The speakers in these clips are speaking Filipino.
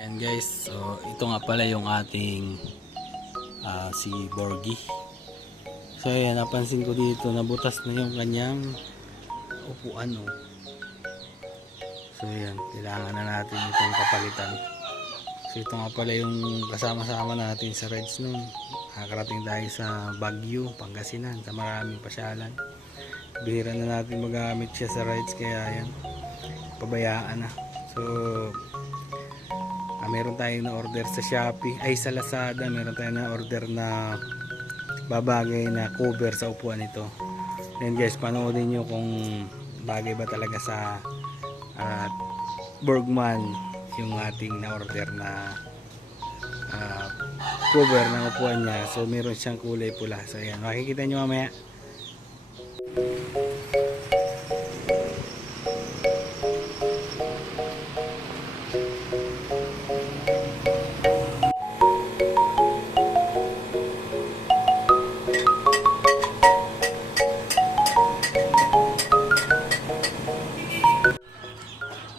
Ayan guys, so ito nga pala yung ating si Borgie. So ayan, napansin ko dito nabutas na yung kanyang upuan, oh. So ayan, kailangan na natin itong kapalitan. So ito nga pala yung kasama-sama natin sa rides noon. Nakakarating tayo sa Baguio, Pangasinan, sa maraming pasyalan. Bihira na natin magamit siya sa rides, kaya ayan, pabayaan na. So meron tayong na order sa Shopee, ay sa Lazada, meron tayong na order na babagay na cover sa upuan nito. Then guys, panoodin nyo kung bagay ba talaga sa Bergman yung ating na order na cover ng upuan niya. So meron siyang kulay pula. So ayan, makikita nyo mamaya.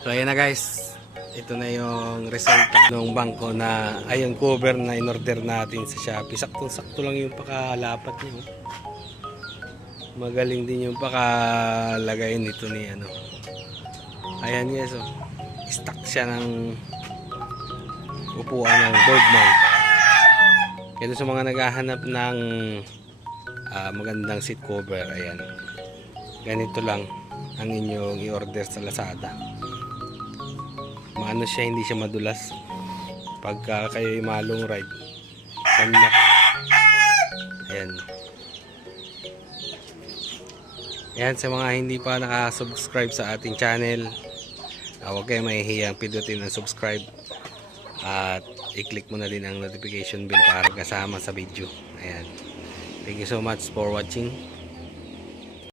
So ayan na guys, ito na yung resulta ng bangko na ayun, cover na in-order natin sa Shopee. Sakto-sakto lang yung pakalapat niya, oh. Magaling din yung pakalagay nito ni ano. Ayan guys, oh. Stock siya ng upuan ng Bergman. Kaya sa mga naghahanap ng magandang seat cover, ayan, ganito lang ang inyong i-order sa Lazada. Maano siya, hindi siya madulas pagka kayo yung malong ride. Ganda. Ayan. Ayan, sa mga hindi pa nakasubscribe sa ating channel, huwag kayo mahihiyang pindutin ang subscribe at i-click mo na din ang notification bell para kasama sa video. Ayan. Thank you so much for watching.